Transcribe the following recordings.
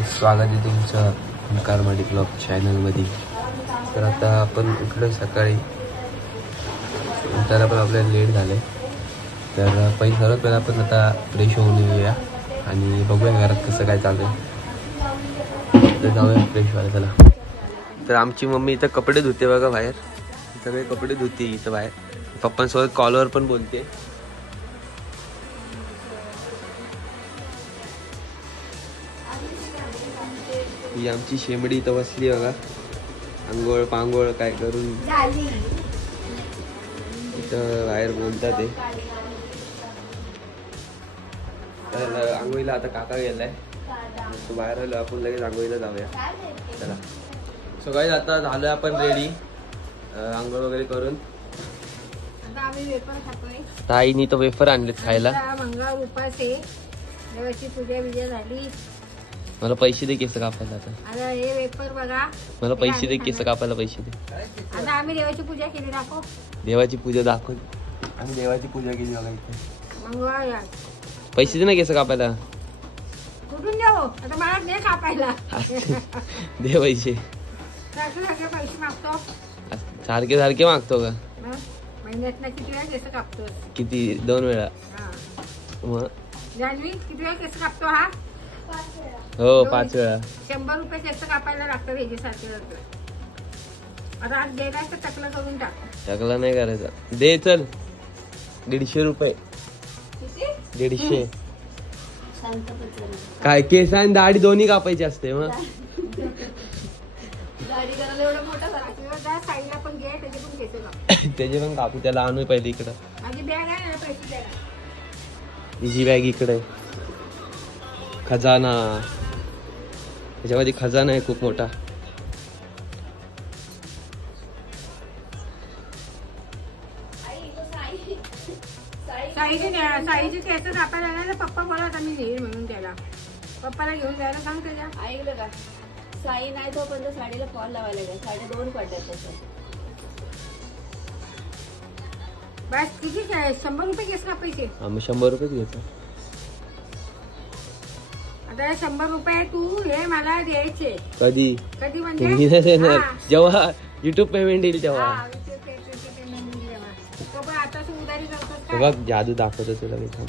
काय स्वागत आहे तुमचं ओंकार मडी ब्लॉग चॅनलमध्ये। तर आता आपण उठलो सकाळी, त्याला पण आपल्याला लेट झाले, तर सर्वात पहिला आपण आता फ्रेश होऊन येऊया आणि बघूया घरात कसं काय चालू आहे, तर जाऊया फ्रेश व्हायला चला। तर आमची मम्मी इथं कपडे धुते बघा, बाहेर सगळे कपडे धुते इथं बाहेर, पप्पांसोबत कॉलवर पण बोलते। ही आमची शेंबडी इथं बसली बघा, आंघोळ पांघोळ काय करून इथं बाहेर बोलतात ते। तर आंघोळीला आता काका गेलाय, तो बाहेर आलो, आपण लगेच आंघोळीला जाऊया चला। सकाळी आता झालोय आपण रेडी, आंघोळ वगैरे करून। ताईनी तो वेफर आणलेत खायला। मंगळवार उपास आहे, देवाची पूजा बिजा झाली। मला पैसे दे केस कापायला आता। आता हे वेफर बघा, मला पैसे दे केस कापायला, पैसे दे। आता आम्ही देवाची पूजा केली, दाखव देवाची पूजा दाखव, आम्ही देवाची पूजा केली बघा इथे। मंगळवार या पैसे दे ना केस कापायला। कुठून देऊ आता, मला दे कापायला दे पैसे। सारखे सारखे पैसे मागतो, सारखे सारखे मागतो का? महिन्यात किती वेळा केस कापतो? किती? 2 वेळा। मग जान्हवी किती वेळा केस कापतो हा? हो 5 वेळा। 100 रुपये केस कापायला लागतं ह्याच्यासाठी। आता आज गेला तर टकला करून टाक। टकला नाही करायचा, दे चल 150 रुपये। 150 काय? केस आणि दाढी दोन्ही कापायची असते मग? साईडला पण घे, त्याचे पण केस काप। त्याचे पण कापू, त्याला आणू पहिले इकडं। माझी बॅग आहे ना, पैसे द्यायला। हिची बॅग इकडे, खजाना, त्याच्यामध्ये खजाना आहे खूप मोठा। साईचे केस कापायला ना, पप्पा बोलत आम्ही नेईल म्हणून त्याला, पप्पाला घेऊन जायला सांग त्याच्या। ऐकलं का? साई नाही तो पण साडीला फॉल लावायला लागेल, 2.5 पडल्यात तसं। बस किती? 100 रुपये केस कापायचे? आम्ही 100 रुपयेच घेतो। आता 100 रुपये तू हे मला द्यायचे। कधी? कधी म्हणजे जेव्हा युट्यूब पेमेंट येईल तेव्हा। आता तू उधारी करतोस का? बघ जादू दाखवतो तुला मी, थांब।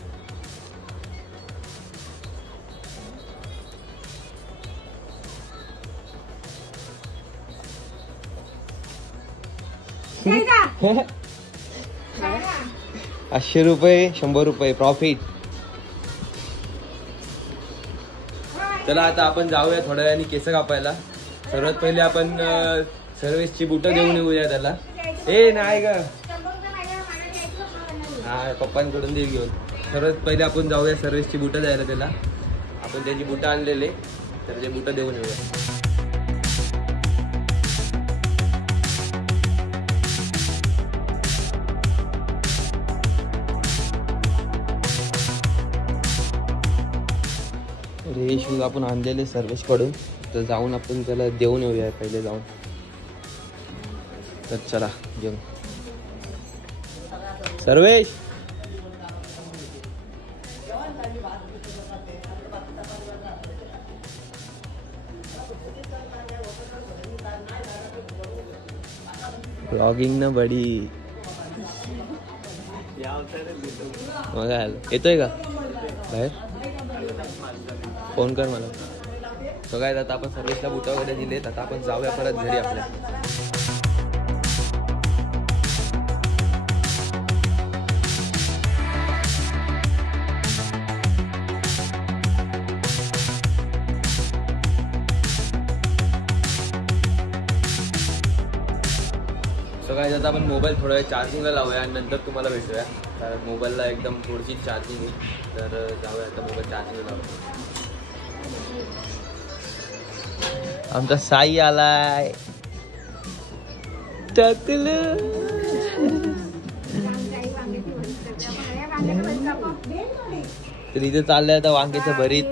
₹800, 100 रुपये प्रॉफिट। चला आता आपण जाऊया थोड्या वेळाने केस कापायला। सर्वात पहिले आपण सर्विसची बुटं देऊन येऊया त्याला। ए नाही ग, हा पप्पांकडून देईल घेऊन। सर्वात पहिले आपण जाऊया सर्विसची बुटं द्यायला त्याला, आपण त्याची बुटं आणलेले, तर ते बुटं देऊन येऊया। हे शूज आपण आणलेले सर्विस कडून, तर जाऊन आपण त्याला देऊन येऊया पहिले जाऊन। तर चला घेऊन। सर्वेश ब्लॉगिंग ना बडी, मग येतोय का बाहेर? फोन कर मला। तो काय, आता आपण सर्विसला बुटा वगैरे दिलेत, आता आपण जाऊया परत घरी आपल्या। सो काय, आता आपण मोबाईल थोडा वेळ चार्जिंगला लावूया आणि नंतर तुम्हाला भेटूया, कारण मोबाईलला एकदम थोडीशी चार्जिंग आहे, तर जाऊया आता मोबाईल चार्जिंगला लावूया। आमचा साई आलाय, टाकलं तर इथे चाललंय आता वांग्याचं भरीत।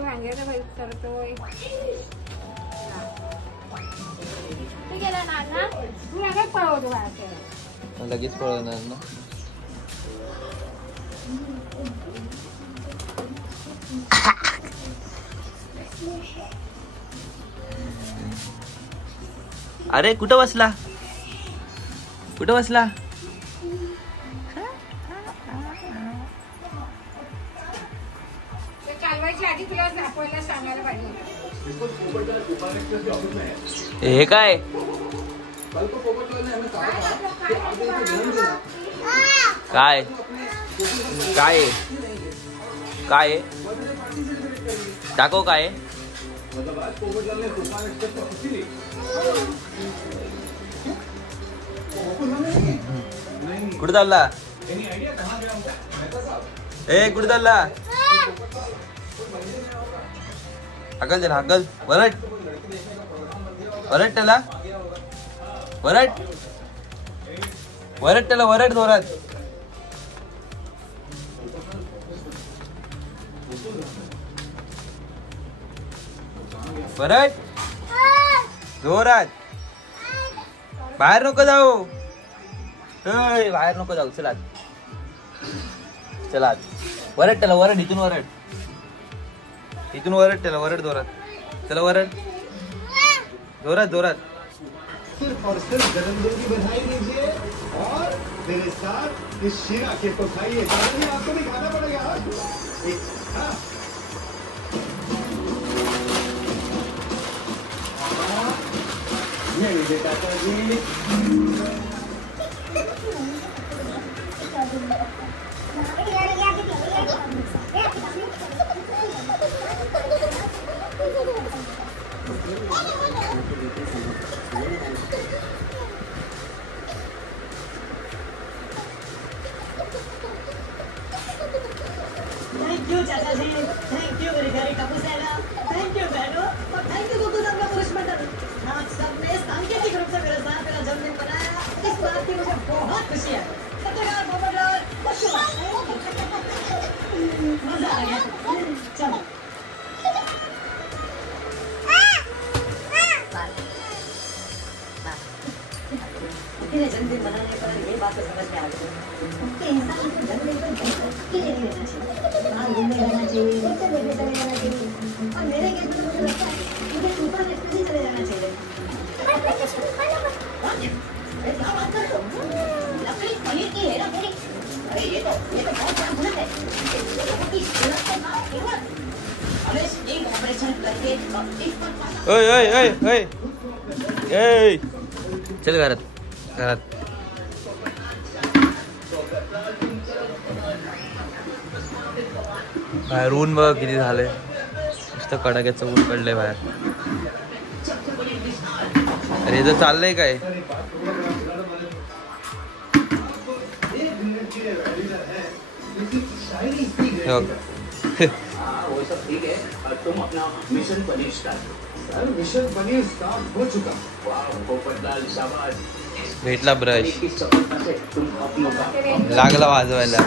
लगेच पळवणार ना। अरे कुठं बसला, कुठं बसला? ते चालवायची आधी तुला दाखवायला सांगायला पाहिजे. हे काय? काय काय काय दाखव काय? कुठे चालला? ए कुठे चालला? हाकल त्याला, हाकल. वरट वरट त्याला, वरट वरट त्याला, वरट जोरात. वरट जोरात. बाहेर नको जाऊ, बाहेर नको जाऊ. चला चला, वरट त्याला, वरट. इथून वरट, इथून वरट त्याला, वरट जोरात. चला वरट जोरात जोरात. सिर्फ और सिर्फ जन्मदिन की बधाई दीजिए और मेरे साथ इस शीरा के तो खाइए. आपको भी खाना पड़ेगा. मेरी बेटा जी थैंक यू चाचा जी, थैंक यू मेरी प्यारी कापूसाला, थैंक यू बहनों और थैंक यू दोस्तों सबका पुरुष मंडल. आप सबने सांकेतिक रूप से मेरे साथ मेरा जन्मदिन मनाया. इस बात की मुझे बहुत खुशी है. पत्रकार पोपटलाल, मजा आ गया. चलो जन्मदिन मनाने पर ये बात तो समझ में आ गई कि इंसान को जन्मदिन पर किले नहीं रहना चाहिए. हाँ, घूमने जाना चाहिए, दोस्तों को चले जाना चाहिए. और मेरे केस में मुझे लगता है मुझे ऊपर से खुद ही चले जाना चाहिए. अरे क्या बात कर रहे हो? लकड़ी पनीर की है ना मेरी. अरे ये तो बहुत बड़ा गलत है. अरे एक ऑपरेशन करके ओय ओय ओय ओय ओय. चल घरात घरात. बाहेर ऊन बघ किती झालंय. नुसतं कडाक्याचं ऊन पडलंय बाहेर. अरे हे तर चाललंय काय? वो सब ठीक है. तुम अपना mission paneer start. Mission paneer start हो चुका. वाह पोपटलाल शाबाश. भेटला ब्रश, की सफलता से तुम अपनों का लागला वाजवायला.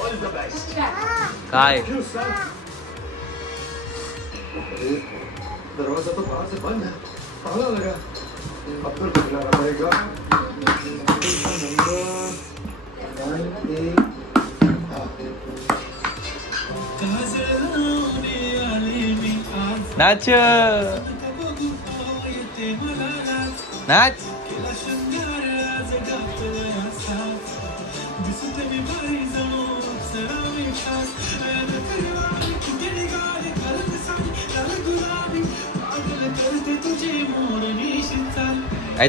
All the best. काय दरवाजा तो बाहर से बंद है. ताला लगा. अब तो खुलना पड़ेगा. नाच नाच.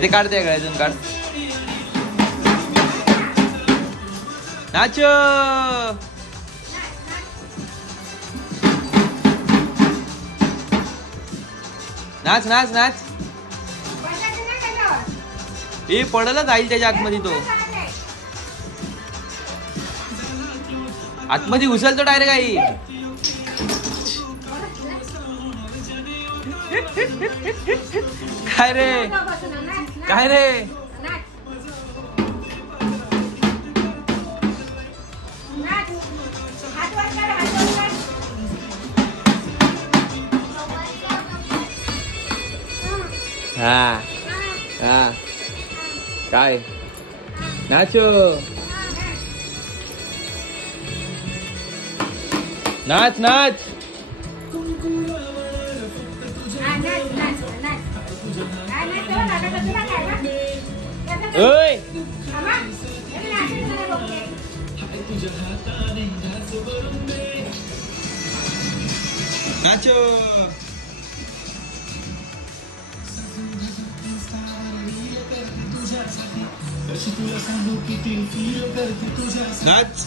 ते काढते गळ्यातून काढ. नाच नाच नाच नाच. हे पडला जाईल त्याच्या आतमध्ये. तो आतमध्ये घुसल तो डायरेक्ट आई. काय रे काय रे. हा हा काय नाचो नाच नाच. ओय नाचो नाच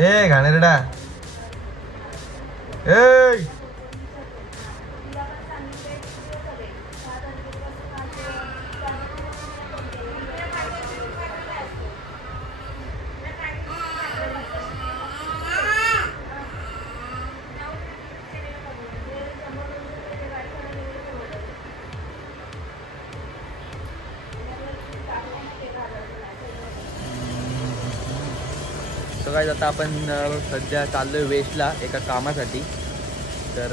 ए घाणेरडा ए सो गाइस आता आपण सध्या चाललोय वेस्टला एका कामासाठी. तर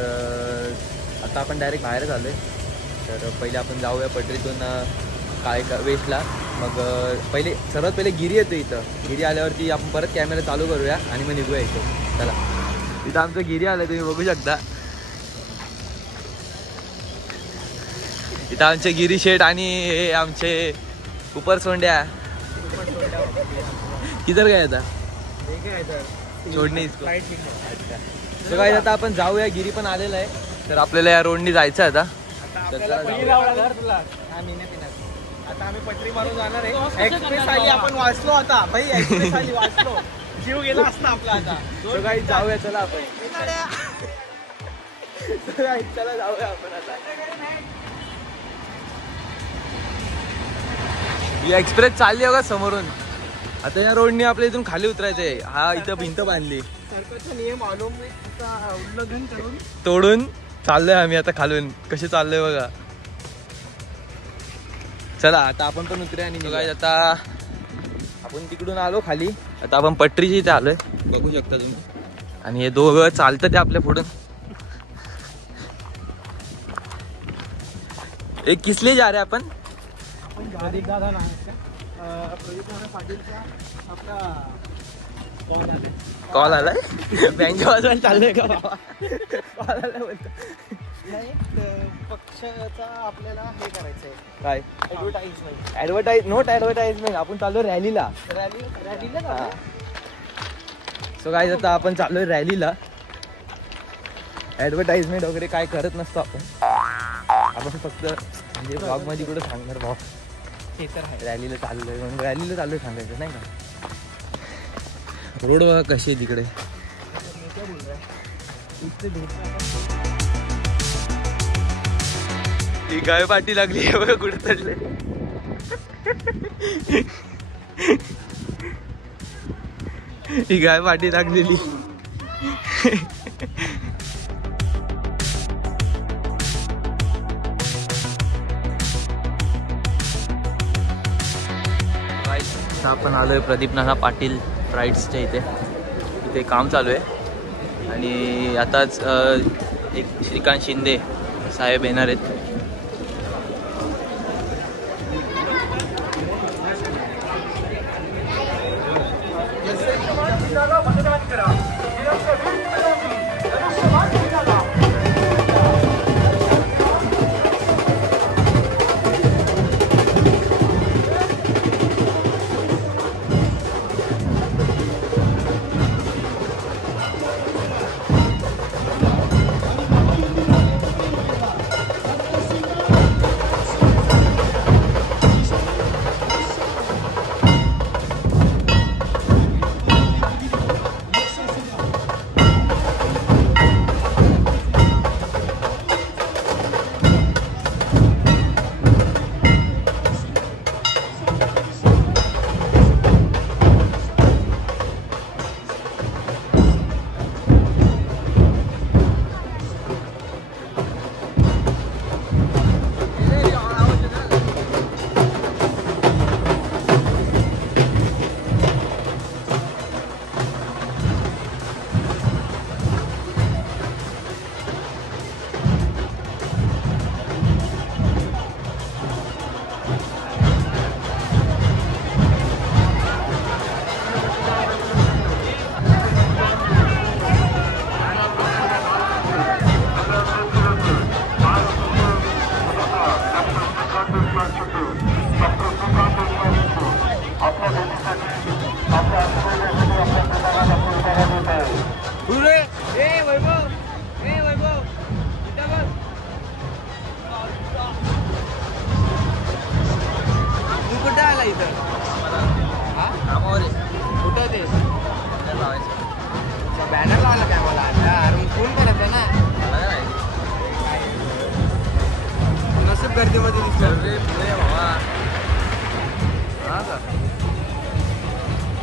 आता आपण डायरेक्ट बाहेर आलोय. तर पहिले आपण जाऊया पटरीतून काय वेस्टला. मग सर्वात पहिले गिरी येतो इथं. गिरी आल्यावरती आपण परत कॅमेरा चालू करूया आणि मग निघूया इथं. चला इथं आमचं गिरी आलं तुम्ही बघू शकता. इथं आमचे गिरी शेठ आणि हे आमचे उपर सोंड्या किधर गए आता छोडणे इसको. तर काय आता आपण जाऊया. गिरी पण आलेला आहे. तर आपल्याला या रोडनी जायचं आहे आता. आता आम्ही पटरी मारून जाणार आहे. एक्सप्रेस आली आपण वाचलो आता भाई. एक्सप्रेस आली वाचलो. जीव गेला असता आपला आता. तर काही जाऊया चला आपण. चला जाऊया आपण आता. ही एक्सप्रेस चालली आहे का समोरून. आता या रोडने आपल्या इथून खाली उतरायचंय. हा इथं भिंत बांधली. सरकारचा नियम उल्लंघन करून तोडून चाललोय आम्ही आता खालून. कसे चाललोय बघा. चला आता आपण पण उतरूया आणि काय आता आपण तिकडून आलो खाली. आता आपण पटरीच्या इथे आलोय बघू शकता तुम्ही. आणि हे दोघं चालतं ते आपल्या पुढून. एक किसले जा रहे आपण. प्रदीप दादा पाटीलचा आपला कॉल आलाय. बँक वाजवायला चाललंय का बाबा. कॉल आलाय बोलतो. नाही पक्षाचा आपल्याला हे करायचंय. काय ऍडव्हर्टाइजमेंट. Note advertisement. आपण चाललो रॅलीला. रॅलीला सो काय आता आपण चाललोय रॅलीला. ऍडव्हर्टाइजमेंट वगैरे काय करत नसतो आपण. आपण फक्त म्हणजे ब्लॉग मध्ये कुठं सांगणार भाऊ ते तर आहे. रॅलीला चाललोय म्हणून रॅलीला चाललोय सांगायचं नाही का. रोड बघा कशी आहे तिकडे. ही गाय पाठी लागली आहे बघा कुठे चढले. ही गाय पाठी लागलेली. आपण आलोय प्रदीप नाना पाटील राईड्सच्या इथे काम चालू आहे. आणि आताच एक श्रीकांत शिंदे साहेब येणार आहेत.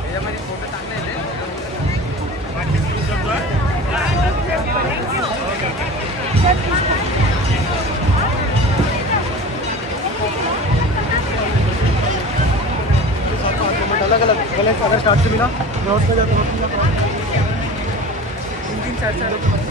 त्याच्यामध्ये फोटो चांगले येते. अलग अलग पहले अगर स्टार्ट से मिला मैं उसमें जाता हूँ 3-3 4-4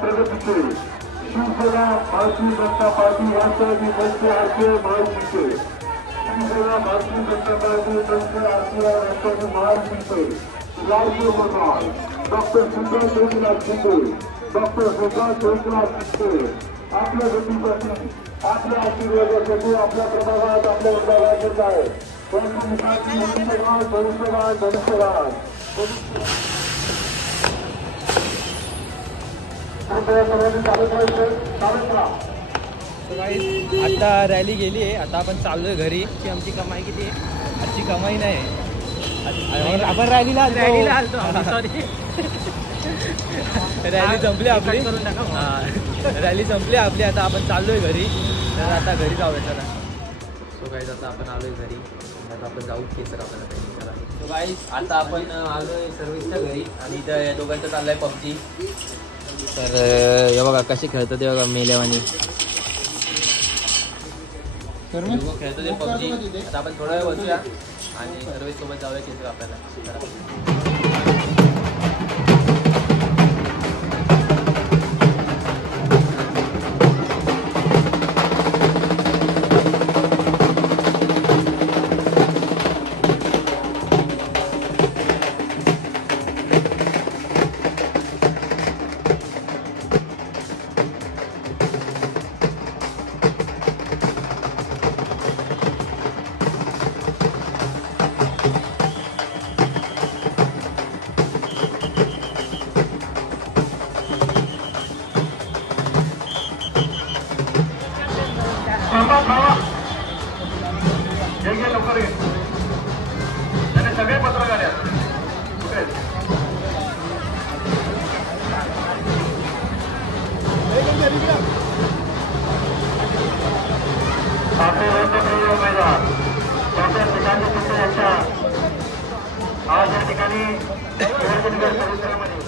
प्रगतीचे शिवसेना भारतीय जनता पार्टी राष्ट्रवादी मनसे आरपीआय महायुतीचे शिवसेना भारतीय जनता पार्टी मनसे आरपीआय राष्ट्रवादी महायुतीचे लाडके उमेदवार डॉक्टर सिद्धार्थ एकनाथ शिंदे डॉक्टर सिद्धार्थ एकनाथ शिंदे आपल्या गतीसाठी आपल्या आशीर्वादासाठी आपल्या प्रभागात आपल्या विभागात येत आहे. धन्यवाद. आता रॅली गेली आहे. आता आपण चाललोय घरी. आमची कमाई किती आहे? आजची कमाई नाही. आपण रॅलीला आलतो सॉरी रॅली संपली आपली. रॅली संपली आपली. आता आपण चाललोय घरी. तर आता घरी जाऊया चला. सो गाईज आता आपण आलोय घरी. आता आपण जाऊ केस कापायला पाहिजे. सो गाईज आता आपण आलोय सर्विसच्या घरी आणि इथं या दोघांचं चाललंय पबजी. तर हे बघा कसे खेळतात ते बघा मेलेवानी खेळतो ते पबजी. आता आपण थोडा वेळ बसूया आणि सर्विस सोबत जाऊया केस कापायला. सगळे पत्रकार आहेत. आपले लोकप्रिय उमेदवार डॉक्टर सिद्धार्थ शिंदे यांच्या आज या ठिकाणी शिवाजीनगर परिसरामध्ये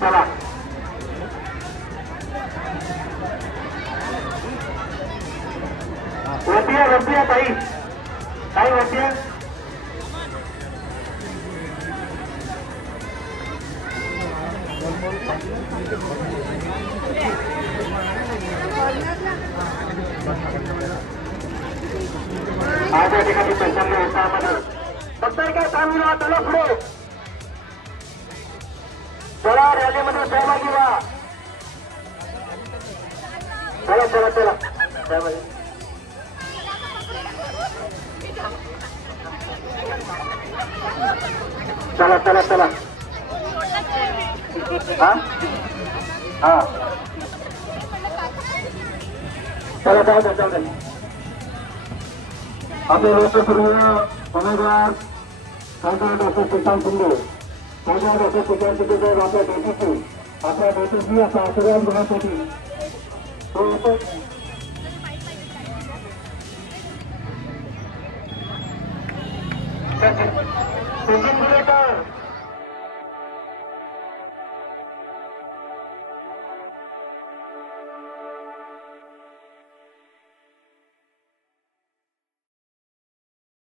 चला वरती ताई वरती आज या ठिकाणी प्रचंड उत्साहामध्ये बघताय काय तामिळा चला पुढे चला रॅलीमध्ये सहभागी व्हा. चला चला चला चला चला चला हा हा चला जाऊ द्या आपले लोकप्रिय उमेदवार खासदार डॉक्टर श्रीकांत शिंदे खासदार डॉक्टर श्रीकांत शिंदे आपल्या भेटीची असा आशीर्वाद घेण्यासाठी सचिन